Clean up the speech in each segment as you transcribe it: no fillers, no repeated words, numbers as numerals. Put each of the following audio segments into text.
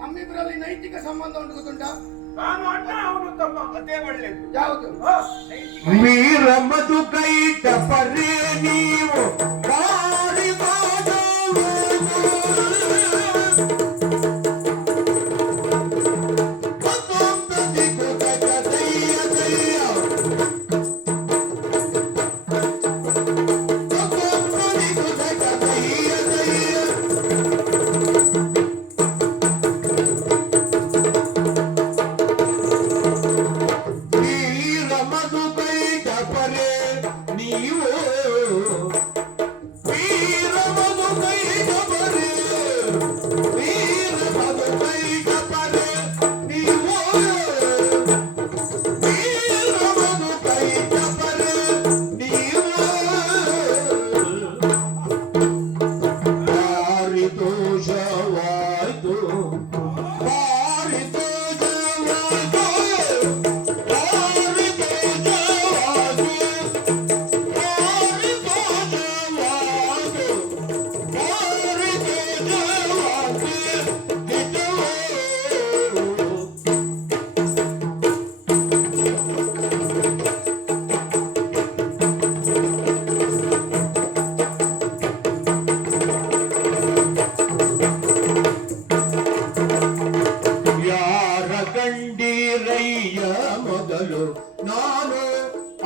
ನಮ್ಮಿಬ್ಬರಲ್ಲಿ ನೈತಿಕ ಸಂಬಂಧ ಉಂಟು ಗೊತ್ತುಂಟಾ? ನಾನು ಅಣ್ಣ, ಅವನು ತಮ್ಮ. ಅದೇ ಒಳ್ಳೇದು. ಯಾವುದು? ವೀರ ಮಧು ಕೈಟ ಪರೇ ನೀವು ಬಾರಿ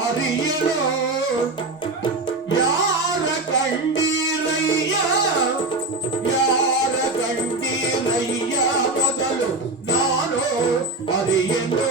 ಅರಿಯಲು ಯಾರ ಕಂಡೀರಯ್ಯ ಮೊದಲು ನಾನು ಅರಿಯಲು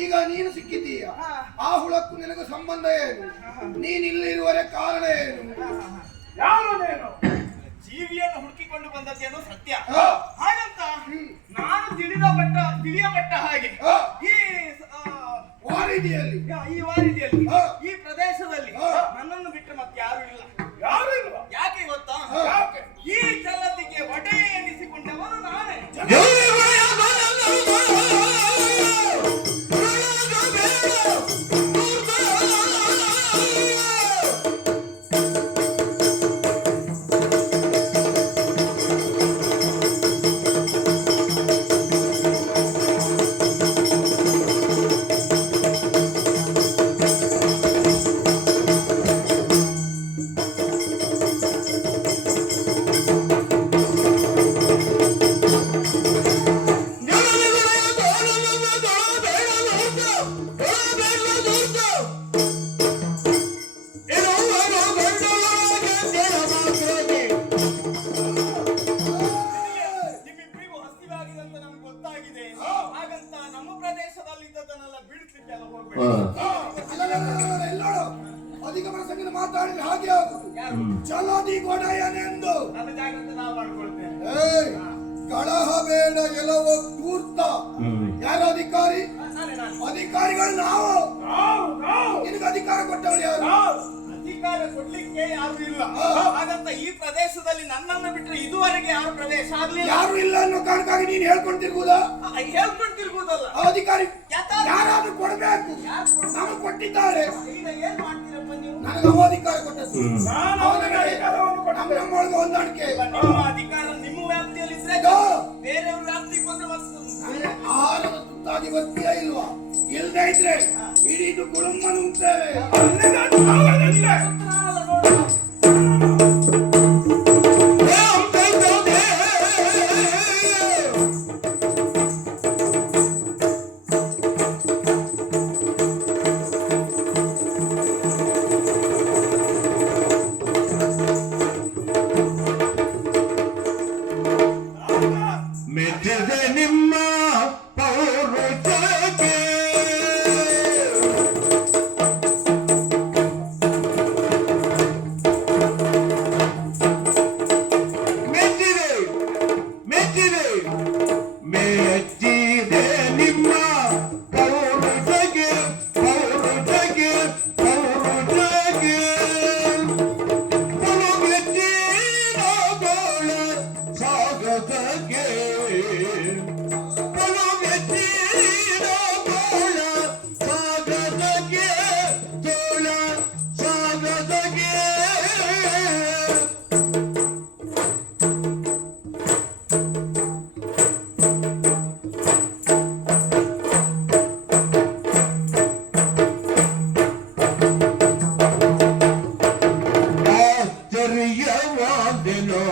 ಈಗ ನೀನು ಸಿಕ್ಕಿದ್ದೀಯ. ಆ ಹುಳಕ್ಕೂ ನಿನಗೂ ಸಂಬಂಧ ಏನು? ನೀನು ಇಲ್ಲಿರುವರೆ ಕಾರಣ ಏನು? ಯಾರು ನೀನು? ಜೀವಿಯನ್ನು ಹುಡುಕಿಕೊಂಡು ಬಂದದ್ದೇನು ಸತ್ಯ. ಹಾಗಂತ ನಾನು ತಿಳಿಯಪಟ್ಟ ಹಾಗೆ ಈ ವಾರಿದಿಯಲ್ಲಿ ಈ ಪ್ರದೇಶದಲ್ಲಿ ನನ್ನನ್ನು ಬಿಟ್ಟರೆ ಮತ್ತೆ ಯಾರು ಇಲ್ಲ. ಯಾರು ಇಲ್ವಾ? ಯಾಕೆ ಗೊತ್ತಾ? ಈ ಜಲದಿಗೆ ಒಡೆ ಎನಿಸಿಕೊಂಡವನು ನಾನೇ. ಹೋಗ್ಬೇಡಿ. ಎಲ್ಲೋಡು ಅಧಿಕ ಪ್ರಸಂಗದ ಮಾತಾಡಿದ್ರೆ ಹಾಗೆ ಆಗುದು. ಚಲದಿ ಗೊಡೆಯನೆಂದು ನನ್ನ ಜಾಗ್ರತೆ ನಾವು ಮಾಡ್ಕೊಳ್ತೇವೆ. ಏಯ್ ಕಳಹ ಬೇಡ ಎಲ್ಲವ ದೂರ್ತ. ಯಾರು ಅಧಿಕಾರಿ? ಅಧಿಕಾರಿಗಳು ನಾವು. ನಿನಗೆ ಅಧಿಕಾರ ಕೊಟ್ಟವರು ಯಾರು? ಅಧಿಕಾರ ಕೊಡ್ಲಿಕ್ಕೆ ಯಾರು ಇಲ್ಲ. ಹಾಗಂತ ಈ ಪ್ರದೇಶದಲ್ಲಿ ನನ್ನನ್ನು ಬಿಟ್ಟರೆ ಇದುವರೆಗೆ ಯಾರು ಪ್ರವೇಶ ಆಗ್ಲಿಲ್ಲ. ಯಾರು ಇಲ್ಲ ಅನ್ನೋ ಕಾರಣಕ್ಕಾಗಿ ನೀನು ಹೇಳ್ಕೊಂತಿರ್ಬೋದಾ? ಹೇಳ್ಕೊಂತಿರ್ಬೋದಲ್ಲ. ಅಧಿಕಾರಿ ಯಾರಾದ್ರೂ ಕೊಡ್ಬೇಕು. ನಮಗೆ ಕೊಟ್ಟಿದ್ದಾರೆ. ಈಗ ಏನ್ ಮಾಡ್ತೀರಪ್ಪ ನೀವು? ನನಗೆ ಅಧಿಕಾರ ಕೊಟ್ಟದ್ದು. ನಮ್ಮ ಒಳಗೆ ಹೊಂದಾಣಿಕೆ. ನಿಮ್ಮ ಅಧಿಕಾರ ನಿಮ್ಮ ವ್ಯಾಪ್ತಿಯಲ್ಲಿ ಇದ್ರೆ ಬೇರೆಯವ್ರ ವ್ಯಾಪ್ತಿಗೆ ಬಂದ್ರೆ ಆಹಾರದ ತುತ್ತಾಗಿ ಬರ್ತೀಯಾ ಇಲ್ವಾ? ಇಲ್ದೇ ಇದ್ರೆ ಇಡೀದು ಕುಟುಂಬ ನುಂಗ್ತೇವೆ. ಮೆಚ್ಚಿದ ನಿಮ್ಮ ಪೌರುಷಕ್ಕೆ ಮೆಚ್ಚಿದೆ ಮೆಚ್ಚಿದೆ ಮೆಚ್ಚಿದೆ ನಿಮ್ಮ ಪೌರುಷಕ್ಕೆ ಪೌರುಷಕ್ಕೆ ಪೌರುಷಕ್ಕೆ ಮೆಚ್ಚಿನ ಗೋಳ ಸಾಗದಕ್ಕೆ ಆಶ್ಚರ್ಯವಾದೆನೋ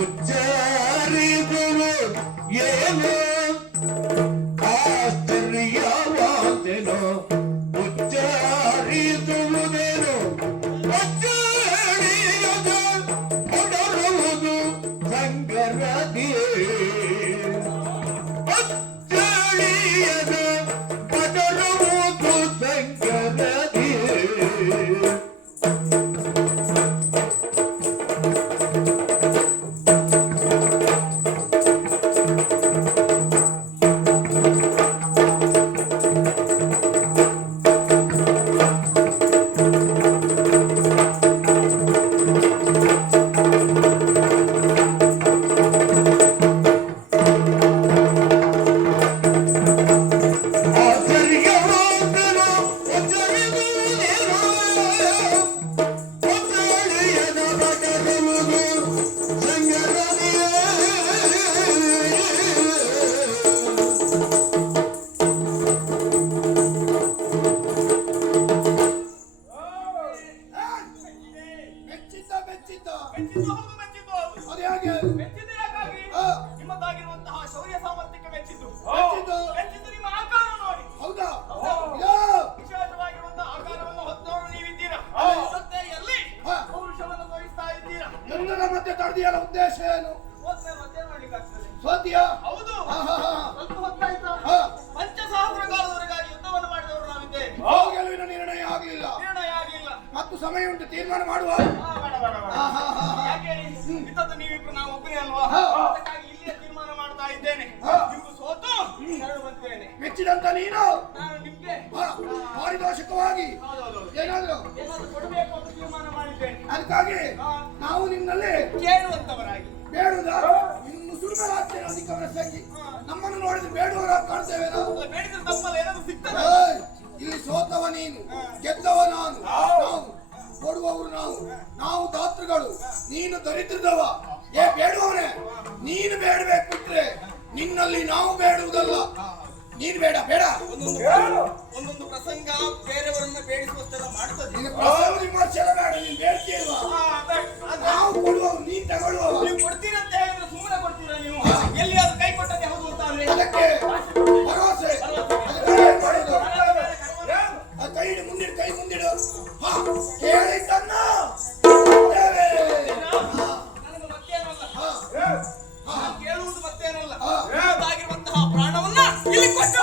ಉಚ್ಚರಿಸುವುದು ಏನು ಆಶ್ಚರ್ಯವಾದೆನೋ ಉಚ್ಚರಿಸುವುದೇನು ಅಚ್ಚಳಿಯದ ಹೊಡರುವುದು ಸಂಗರದಿಯೇ ಅಚ್ಚಳಿಯದ ಹೊಡರುವುದು ಸಂಗರದಿಯೇ ನಿಮ್ಮದಾಗಿರುವಂತಹ ಶೌರ್ಯ ಸಾಮರ್ಥ್ಯಕ್ಕೆ ಮೆಚ್ಚಿದ್ದು. ಮೆಚ್ಚಿದ್ದು ನಿಮ್ಮ ಆಕಾರ ನೋಡಿ. ಹೌದಾ? ವಿಶೇಷವಾಗಿರುವಂತಹ ಆಕಾರವನ್ನು ಹೊತ್ತವರು ನೀವಿದ್ದೀರಾ. ಜೊತೆಯಲ್ಲಿ ಪೌರುಷವನ್ನು ತೋರಿಸ್ತಾ ಇದ್ದೀರಾ. ನನ್ನ ಮಧ್ಯೆ ತಡೆದಿಯಲ್ಲ ಉದ್ದೇಶ ಏನು? ಮತ್ತೆ ಮಾಡ್ಲಿಕ್ಕಾಗ್ತದೆ. ಸೋತಿಯಾ? ಹೌದು. ಸ್ವಲ್ಪ ಹೊತ್ತಾಯ್ತಾ? ಪಂಚಸಹಸ್ರ ಕಾಲದವರೆಗಾಗಿ ಯುದ್ಧವನ್ನು ಮಾಡಿದವರು ನಾವಿದ್ದೇವೆ. ಗೆಲುವಿನ ನಿರ್ಣಯ ಆಗಲಿಲ್ಲ. ನಿರ್ಣಯ ಆಗಲಿಲ್ಲ. ಮತ್ತು ಸಮಯ ಉಂಟು, ತೀರ್ಮಾನ ಮಾಡುವ. ಬೇಡ ಬೇಡ ಬೇಡ. ಯಾಕೆ ಇದ್ದದ್ದು ನೀವಿಬ್ರು ನಾವು ಒಬ್ಬನೇ ಅಲ್ವಾ? ಅದಕ್ಕಾಗಿ ಇಲ್ಲಿಯೇ ತೀರ್ಮಾನ ಮಾಡ್ತಾ ಇದ್ದೇನೆ. ನಿಮ್ದು ಸೋತು ಎರಡು ಬರ್ತೇನೆ. ಮೆಚ್ಚಿದಂತ ನೀನು ನಾನು ನಿಮ್ಗೆ ಪಾರಿತೋಷಿಕವಾಗಿ ಏನಾದ್ರು ಕೊಡಬೇಕು ಅಂತ ತೀರ್ಮಾನ ಮಾಡಿದ್ದೇನೆ. ಅದಕ್ಕಾಗಿ ನಾವು ನಿನ್ನಲ್ಲಿ ಕೇಳುವಂತವರಾಗಿ ಬೇಡುವುದ ಇನ್ನು ಸುಳ್ಳು ಅಧಿಕ ಪ್ರಸಂಗಿ ನಮ್ಮನ್ನು ನೋಡಿದ್ರೆ ಬೇಡುವವರಾಗಿ ಕಾಣ್ತೇವೆ ನಾವು. ಬೇಡಿದ್ರೆ ತಪ್ಪಲ್ಲ, ಏನಾದ್ರು ಸಿಗ್ತದೆ. ಇಲ್ಲಿ ಸೋತವ ನೀನು, ಗೆದ್ದವ ನಾನು. ನಾವು ಕೊಡುವವರು ನಾವು ದಾತೃಗಳು, ನೀನು ದರಿದ್ರದವ. ಏ ಬೇಡುವವನೇ, ನೀನು ಬೇಡಬೇಕು ಬಿಟ್ರೆ ನಿನ್ನಲ್ಲಿ ನಾವು ಬೇಡುವುದಲ್ಲ. ನೀನು ಬೇಡ ಬೇಡ. ಒಂದೊಂದು ಪ್ರಸಂಗ ಬೇರೆಯವರನ್ನ ಬೇಡಿಸುವಷ್ಟೆಲ್ಲ ಮಾಡ್ತದೆ. ವಿಮರ್ಶೆ ಬೇಡ, ನೀನು ಬೇಡ್ತೀಲ್ವಾ? ನಾವು ಕೊಡುವವರು, ನೀನ್ ತಗೊಳ್ಳುವ. ನೀವು ಕೊಡ್ತೀರಂತ ಹೇಳಿದ್ರೆ ಸುಮ್ಮನೆ ಕೊಡ್ತೀರಾ ನೀವು? ಎಲ್ಲಿಯಾದ್ರೂ ಕೈ ಕೊಟ್ಟದ್ದು ಯಾವುದು ಅಂತ ಅಂದ್ರೆ ಅದಕ್ಕೆ ಭರವಸೆ. ಕೈ ಮುಂದಿಡು, ಕೈ ಮುಂದಿಡು. ಕೇಳಿದ್ದನ್ನ ನನಗೆ ಮತ್ತೇನಲ್ಲ, ಕೇಳುವುದು ಮತ್ತೇನಲ್ಲ, ಆಗಿರುವಂತಹ ಪ್ರಾಣವನ್ನ ಇಲ್ಲಿ ಕೊಟ್ಟು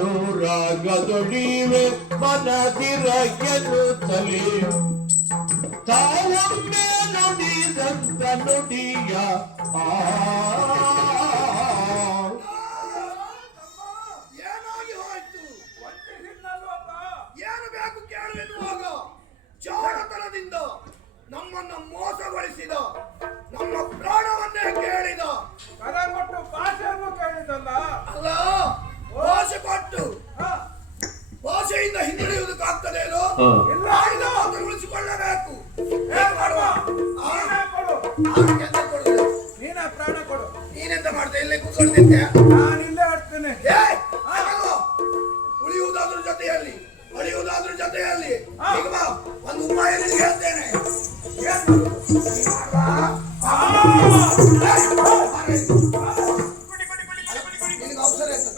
ಅನುರಾಗದೊಡಿವೆ ಮನದಿರ ಎನ್ನುತ್ತಲೇ ತಾವೊಮ್ಮೆ ನುಡಿದಂತ ನುಡಿಯ ಏನಾಗಿ ಹೋಯ್ತು? ಒಂದೇ ಹಿನ್ನಲ್ವಪ್ಪ. ಏನು ಬೇಕು ಕೇಳು ಎನ್ನುವಾಗ ಜಾಣತನದಿಂದ ನಮ್ಮನ್ನ ಮೋಸಗೊಳಿಸಿದ, ನಮ್ಮ ಪ್ರಾಣವನ್ನೇ ಕೇಳಿದ. ಕರೆ ಕೊಟ್ಟು ಭಾಷೆಯನ್ನು ಕೇಳಿದಲ್ಲ. ಅಲ್ಲ, ಭಾಷೆ ಕೊಟ್ಟು ಹ, ಭಾಷೆಯಿಂದ ಹಿಂದುಳಿಯುವುದಕ್ಕಾಗ್ತದೇನೋ? ಇಲ್ಲ. ಆಡಿದ ಮಾತನ್ನು ಉಳಿಸಿಕೊಳ್ಳಬೇಕು. ಏನ್ ಮಾಡುವ? ಆ, ನೀನೇ ಕೊಡು. ಆಕೆಂತ ಕೊಡುದು? ನೀನೇ ಪ್ರಾಣ ಕೊಡು. ನೀನೆಂತ ಮಾಡ್ದೆ? ಇಲ್ಲೇ ಕೂತ್ಕೊಳ್ತಿದ್ದೆ. ನಾನು ಇಲ್ಲೇ ಆಡ್ತೇನೆ. ಉಳಿಯುವುದಾದ್ರ ಜೊತೆಯಲ್ಲಿ, ಅಳಿಯುವುದಾದ್ರ ಜೊತೆಯಲ್ಲಿ. ಈಗ ಬಾ, ಒಂದು ಉಪಾಯ ನಿನಗೆ ಹೇಳ್ತೇನೆ. ಏನು? ನಿನಗೆ ಅವಸರ ಇರ್ತದೆ.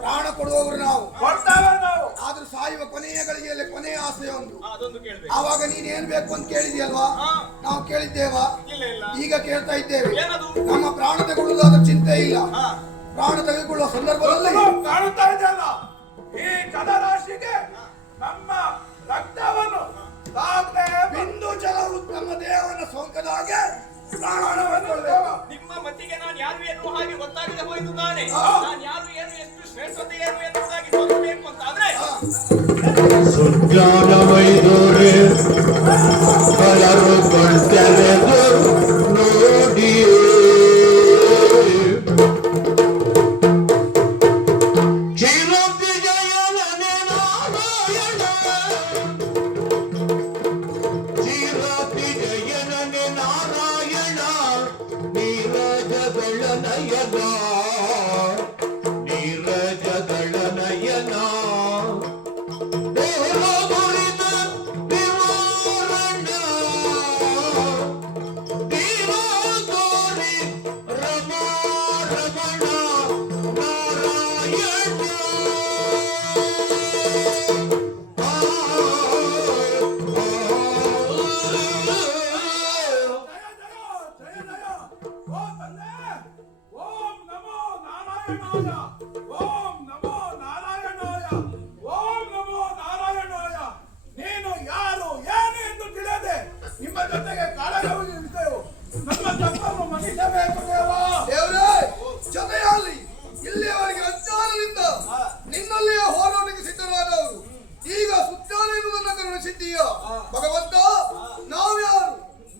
ಪ್ರಾಣ ಕೊಡುವವರು ನಾವು, ಕೊಡ್ತಾವೆ ನಾವು. ಆದ್ರೂ ಸಾಯುವ ಕೊನೆಯ ಗಳಿಗೆಯಲ್ಲಿ ಕೊನೆಯ ಆಸೆ ಒಂದು. ಅದೊಂದು ಕೇಳ್ಬೇಕು. ಆವಾಗ ನೀನ್ ಏನ್ ಬೇಕು ಅಂತ ಕೇಳಿದ್ಯಲ್ವಾ? ನಾವು ಕೇಳಿದ್ದೇವಾ? ಇಲ್ಲ ಇಲ್ಲ. ಈಗ ಕೇಳ್ತಾ ಇದ್ದೇವೆ. ಏನದು? ನಮ್ಮ ಪ್ರಾಣ ತಗೊಳ್ಳುವುದಾದ ಚಿಂತೆ ಇಲ್ಲ. ಹಾ. ಪ್ರಾಣ ತೆಗೆದುಕೊಳ್ಳುವ ಸಂದರ್ಭದಲ್ಲಿ ಕಾಣುತ್ತಾ ಇದೆಯಲ್ಲ, ಈ ಜಲರಾಶಿಗೆ ನಮ್ಮ ರಕ್ತವನ್ನು ತಾಗದೆ ಬಿಂದು ಜಲವು ನಮ್ಮ ದೇಹವನ್ನು ಸೋಂಕದ ಹಾಗೆ ಪ್ರಾಣವನ್ನು ಕೊಡಬೇಕು. ನಿಮ್ಮ ಮತಿಗೆ ನಾನು ಯಾರು ಎನ್ನುವ ಹಾಗೆ ಗೊತ್ತಾಗದೆ ಹೋಯಿತು ತಾನೆ. ನಾನು ಯಾರು ಏನು, ಎಷ್ಟು ಶ್ರೇಷ್ಠತೆ ಏನು ಎನ್ನುವುದಾಗಿ ತೋರಿಸಬೇಕು ಅಂತ ಆದ್ರೆ ಸುಜ್ಞಾನ ವೈದೂರೆ ಕಲರು ಕೊಳ್ತೆರೆದು ನೋಡಿ ಚಿರದಿಜಯನೇ ನಾರಾಯಣ ಚಿರದಿಜಯನೇ ನಾರಾಯಣ ನೀರಜಗಳ ನಯನ ನೀರಜಗಳ ನಯನ ದೇವಗುರಿದ ವಿವರಣ ದೇವಗೋರಿ ರಮಾ ರಮಣ ನಾರಾಯಣ ಜಯ ಜಯ. ಓ ತಂದೆ, ಓಂ ನಮೋ ನಾರಾಯಣಾಯ. ಓಂ ನಮೋ ನಾರಾಯಣಾಯ. ಓಂ ನಮೋ ನಾರಾಯಣಾಯ. ನೀನು ಯಾರು ಏನು ಎಂದು ತಿಳಿಯದೆ ನಿಮ್ಮ ಜೊತೆಗೆ ಕಾಳಗವಿದ್ದೆವು. ನಮ್ಮ ತಪ್ಪನ್ನು ಮನ್ನಿಸಬೇಕು ದೇವಾ. ದೇವರೇ, ಜೊತೆಯಲ್ಲಿ ಇಲ್ಲಿಯವರೆಗೆ ಅಜ್ಞಾನದಿಂದ ನಿನ್ನಲ್ಲಿಯೇ ಹೋರಾಟಕ್ಕೆ ಸಿದ್ಧರಾದವರು ಈಗ ಸುಜ್ಞಾನ ಎನ್ನುವುದನ್ನು ಕರುಣಿಸಿದ್ದೀಯ. ಭಗವಂತ, ನಾವ್ಯಾರು,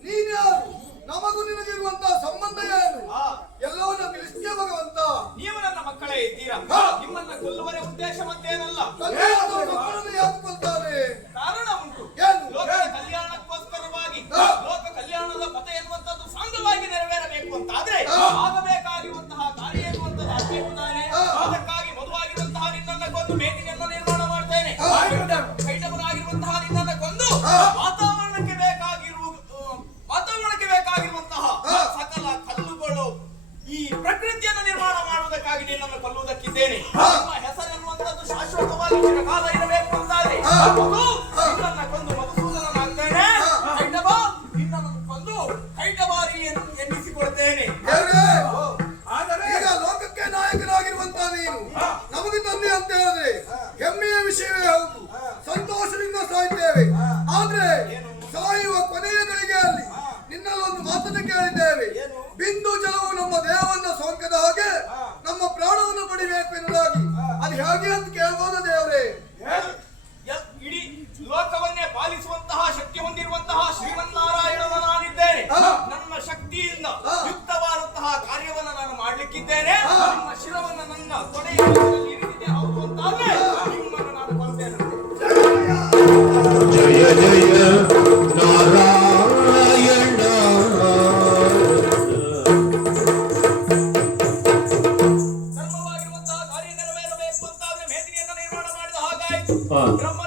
ನೀನ್ಯಾರು, ನಮಗೂ ನಿನಗಿರುವಂತಹ ಸಂಬಂಧ ಏನು ಎಲ್ಲವನ್ನ ತಿಳಿಸ್ತೀಯ ಭಗವಂತ. ನೀವು ನನ್ನ ಮಕ್ಕಳೇ ಇದ್ದೀರಾ. ನಿಮ್ಮನ್ನ ಕೊಲ್ಲುವರೆ ಉದ್ದೇಶ ಮತ್ತೇನಲ್ಲ. ಕಲ್ಯಾಣದವರು ಮಕ್ಕಳನ್ನು ಯಾಕೆ ಕೊಲ್ತಾರೆ? ಕಾರಣ ಉಂಟು. ಏನು? ಲೋಕದ ಕಲ್ಯಾಣಕ್ಕೋಸ್ಕರವಾಗಿ ಲೋಕ ಕಲ್ಯಾಣದ ಪಥ ಎನ್ನುವಂಥದ್ದು ಸಾಂಗವಾಗಿ ನೆರವೇರಬೇಕು ಅಂತ ಆದ್ರೆ ಆಗಬೇಕಾಗಿರುವಂತಹ ಕಾರ್ಯ ಎನ್ನುವಂಥದ್ದು ಆಗಬೇಕು ತಾನೆ. ಅದಕ್ಕಾಗಿ ಮಧುವಾಗಿರುವಂತಹ ನಿನ್ನನ್ನ ಕೊಂದು ಮೇದಿನಿಯನ್ನು ನಿರ್ಮಾಣ ಮಾಡ್ತೇನೆ. ಕೈಟವನಾಗಿರುವಂತಹ ನಿನ್ನನ್ನ ಕೊಂದು ವಾತಾವರಣಕ್ಕೆ ಬೇಕಾಗಿರುವಂತಹ ಸಕಲ ಕಲ್ಲುಗಳು ಈ ಪ್ರಕೃತಿಯನ್ನು ನಿರ್ಮಾಣ ಮಾಡುವುದಕ್ಕಾಗಿ ನಿನ್ನನ್ನು ಕೊಲ್ಲುವುದಕ್ಕಿದ್ದೇನೆ. ನಿಮ್ಮ ಹೆಸರೆನ್ನುವಂಥದ್ದು ಶಾಶ್ವತವಾಗಿ ಚಿರಕಾಲ ಇರಬೇಕು ಅಂತಾದ್ರೆ ನಿನ್ನನ್ನ ಕೊಂದು ಮಧುಸೂದನನಾಗ್ತೇನೆ. ಕೈಟವ ನಿನ್ನನ್ನು ಕೊಂದು ಕೈಟವಾರಿ ಎನ್ನಿಸಿಕೊಳ್ತೇನೆ. ದೇವರೇ, ಆದರೆ ಈಗ ಲೋಕಕ್ಕೆ ನಾಯಕನಾಗಿರುವಂತಹ ನೀನು ನಮಗೆ ತಂದೆ ಅಂತ ಹೇಳಿದ್ರೆ ಹೆಮ್ಮೆಯ ವಿಷಯವೇ ಹೌದು. ಸಂತೋಷದಿಂದ ಸಾಯ್ತೇವೆ. ಆದ್ರೆ ಸಾಯುವ ಕೊನೆಯ ಗಳಿಗೆಯಲ್ಲಿ ನಿನ್ನಲ್ಲೊಂದು ಮಾತನ್ನು ಕೇಳಿದ್ದೇವೆ. ಬಿಂದು ಜಲವು ನಮ್ಮ ದೇಹವನ್ನ ಸೋಂಕದ ಹಾಗೆ ನಮ್ಮ ಪ್ರಾಣವನ್ನು ಪಡಿಬೇಕು ಎನ್ನುವುದಾಗಿ. ಅದು ಹೇಗೆ ಅಂತ ಕೇಳ್ಬೋದು ದೇವರೇ? ಇಡೀ ಲೋಕವನ್ನೇ ಪಾಲಿಸುವಂತಹ ಶಕ್ತಿ ಹೊಂದಿರುವಂತಹ ಶ್ರೀಮನ್ನಾರಾಯಣನ ನಾನಿದ್ದೇನೆ. ನನ್ನ ಶಕ್ತಿಯಿಂದ ಯುಕ್ತವಾದಂತಹ ಕಾರ್ಯವನ್ನು ನಾನು ಮಾಡ್ಲಿಕ್ಕಿದ್ದೇನೆ. ನಿಮ್ಮ ಶಿರವನ್ನು ನನ್ನ ತೊಡೆಯಲ್ಲಿ ಇರಿಸಿದೆ ಹೌದು ಅಂತಾದ್ರೆ ನಿಮ್ಮನ್ನು ನಾನು ಕೊಲ್ತೇನೆ. ಜಯ ಜಯ ನಾರಾಯಣ ಧರ್ಮವಾಗಿರುವಂತಹ ಕಾರ್ಯ ನೆರವೇರಬೇಕು ಅಂತಾದ್ರೆ ಮೇದಿನಿಯನ್ನು ನಿರ್ಮಾಣ ಮಾಡಿದ ಹಾಗಾಯ್ತು. ಬ್ರಹ್ಮ